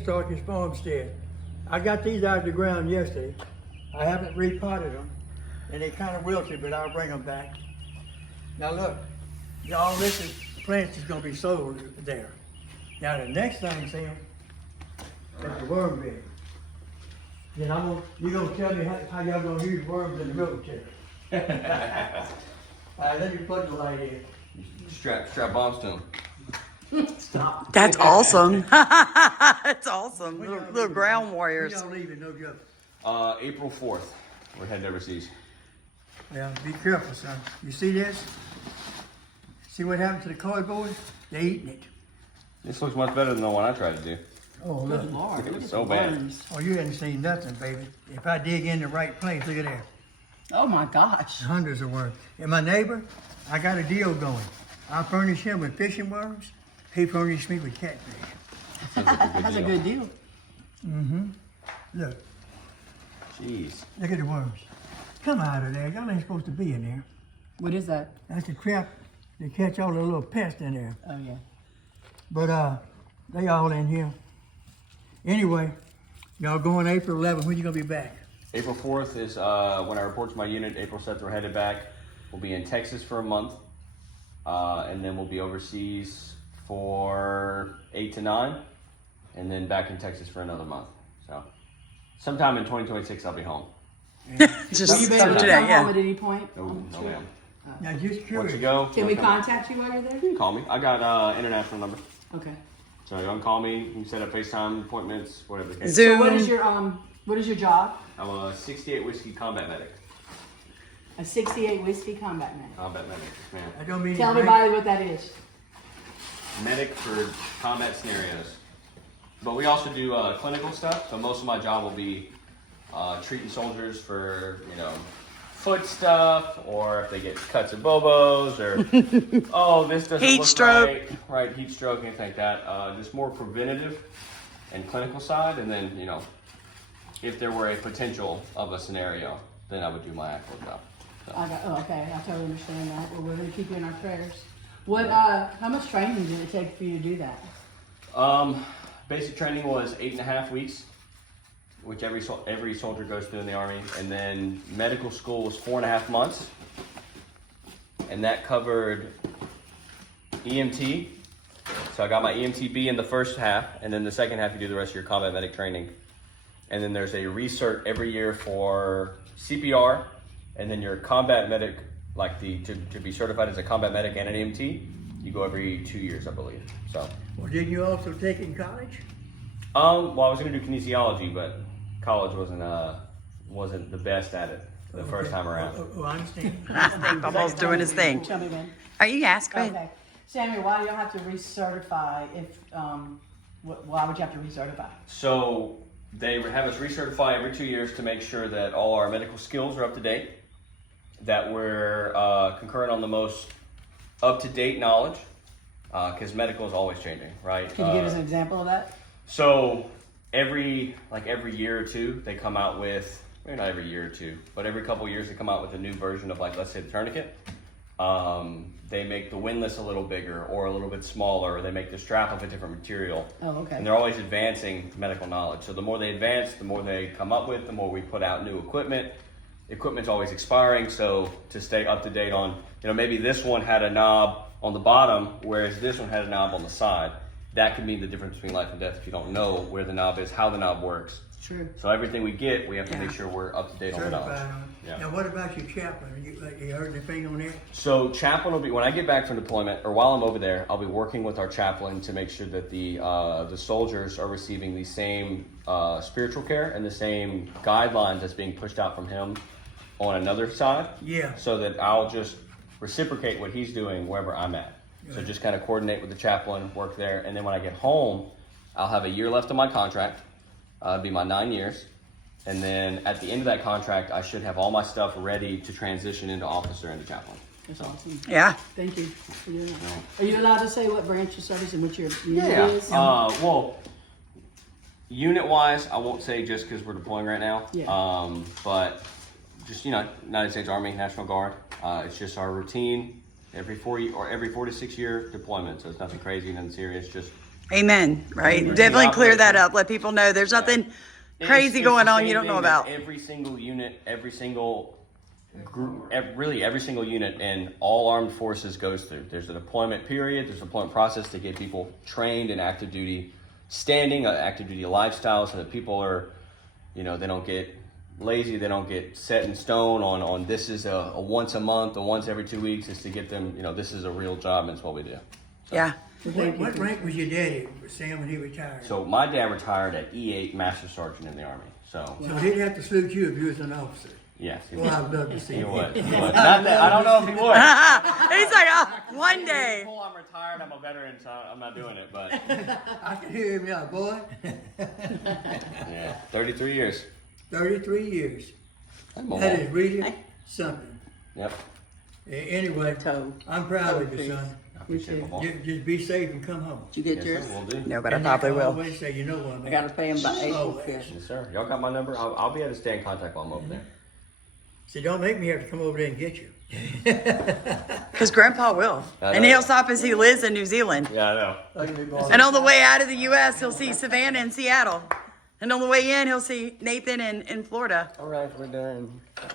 to start this farmstead. I got these out of the ground yesterday. I haven't repotted them, and they kind of wilted, but I'll bring them back. Now look, all this is plants is gonna be sold there. Now the next thing, Sam, is the worm bed. Then you're gonna tell me how y'all gonna use worms in the military. All right, let me put the light in. Strap bombs to them. Stop. That's awesome. That's awesome. Little ground warriors. When y'all leaving, no joke. April 4th. We're heading overseas. Yeah, be careful, son. You see this? See what happened to the cardboard? They eating it. This looks much better than the one I tried to do. Oh, look. Good Lord, look at so the bad. worms. Oh, you hadn't seen nothing, baby. If I dig in the right place, look at that. Oh my gosh. Hundreds of worms. And my neighbor, I got a deal going. I furnish him with fishing worms. He furnished me with catfish. That's a good deal. Mm-hmm. Look, Jeez. look at the worms. Come out of there. Y'all ain't supposed to be in there. What is that? That's the trap to catch all the little pests in there. Oh yeah. But they all in here. Anyway, y'all going April 11th. When you gonna be back? April 4th is when I report to my unit. April 7th, we're headed back. We'll be in Texas for a month. And then we'll be overseas for 8 to 9. And then back in Texas for another month. So sometime in 2026, I'll be home. Just Will you be able to today, come home yeah. at any point? No, no ma'am. Now, just Once curious. you go, Can we no comment. contact you while you're there? You can call me. I got international number. Okay. So you can call me. You can set up FaceTime appointments, whatever the case. Zoom. So what is your job? I'm a 68 whiskey combat medic. A 68 whiskey combat man. Combat medic, yes, ma'am. I don't mean Tell to everybody what that is. Medic for combat scenarios. But we also do clinical stuff. So most of my job will be treating soldiers for, foot stuff, or if they get cuts and bobos, or oh, this doesn't Heat look stroke. right, heat stroke, anything like that. Just more preventative and clinical side, and then if there were a potential of a scenario, then I would do my actual job. So. Okay. I totally understand that. Well, we're going to keep you in our prayers. How much training did it take for you to do that? Basic training was 8.5 weeks, which every soldier goes through in the Army, and then medical school was 4.5 months, and that covered EMT. So I got my EMTB in the first half, and then the second half you do the rest of your combat medic training, and then there's a recert every year for CPR, and then your combat medic, to be certified as a combat medic and an EMT, you go every 2 years, I believe. So. Well, didn't you also take it in college? Well, I was gonna do kinesiology, but college wasn't the best at it the first time around. Oh, I understand. Bubbles doing his thing. Tell me, man. Are you asking? Okay. Sammy, why do you have to recertify why would you have to recertify? So they have us recertify every 2 years to make sure that all our medical skills are up to date, that we're concurrent on the most up-to-date knowledge, because medical is always changing, right? Can you give us an example of that? So every year or two, they come out with, maybe not every year or two, but every couple of years they come out with a new version of, let's say the tourniquet. They make the windlass a little bigger or a little bit smaller, or they make the strap of a different material. Oh, okay. And they're always advancing medical knowledge. So the more they advance, the more they come up with, the more we put out new equipment. Equipment's always expiring, so to stay up to date on, maybe this one had a knob on the bottom, whereas this one had a knob on the side. That could mean the difference between life and death if you don't know where the knob is, how the knob works. True. So everything we get, we have to make sure we're up to date on the knowledge. Certified on it. Yeah. Now, what about your chaplain? You heard anything on that? So chaplain will be, when I get back from deployment, or while I'm over there, I'll be working with our chaplain to make sure that the soldiers are receiving the same spiritual care and the same guidelines that's being pushed out from him on another side. Yeah. So that I'll just reciprocate what he's doing wherever I'm at. So just kind of coordinate with the chaplain, work there, and then when I get home, I'll have a year left on my contract. It'll be my 9 years. And then at the end of that contract, I should have all my stuff ready to transition into officer and chaplain. That's awesome. Yeah. Thank you for doing that. Are you allowed to say what branch you service and what your unit Yeah. is? Well, unit-wise, I won't say just because we're deploying right now. Yeah. But just, United States Army, National Guard. It's just our routine every 4 to 6 year deployment. So it's nothing crazy, nothing serious. Just Amen. Right. We Definitely clear operate that from- up. Let people know there's nothing It's- crazy it's going the on same you don't thing know that about. Every single unit, every single group, really every single unit in all armed forces goes through. There's a deployment period, there's a deployment process to get people trained in active duty standing, active duty lifestyle, so that people are, they don't get lazy, they don't get set in stone on this is a once a month, a once every 2 weeks, is to get them, this is a real job and it's what we do. Yeah. What rank was your daddy, Sam, when he retired? So my dad retired at E8 Master Sergeant in the Army. So So he'd have to salute you if you was an officer. yes, he Well, was. I'd love to see He it. would. He would. Not that, I don't know if he would. He's like, oh, one day. Cool, I'm retired. I'm a veteran, so I'm not doing it. But I can hear him now, boy. yeah, 33 years. 33 years. I'm a That wall. is really something. Yep. Anyway, Toe. I'm proud of you, son. Me too. Just be safe and come home. Did you get Yes, yours? sir, we'll do. No, but I And probably like will. always say, you know what, man. I gotta pay him by April Always. 5th. Yes, sir. Y'all got my number. I'll be able to stay in contact while I'm over there. See, don't make me have to come over there and get you. Because Grandpa will. I And know. he'll stop as he lives in New Zealand. Yeah, I know. And on the way out of the U.S., he'll see Savannah and Seattle. And on the way in, he'll see Nathan in Florida. All right, we're done.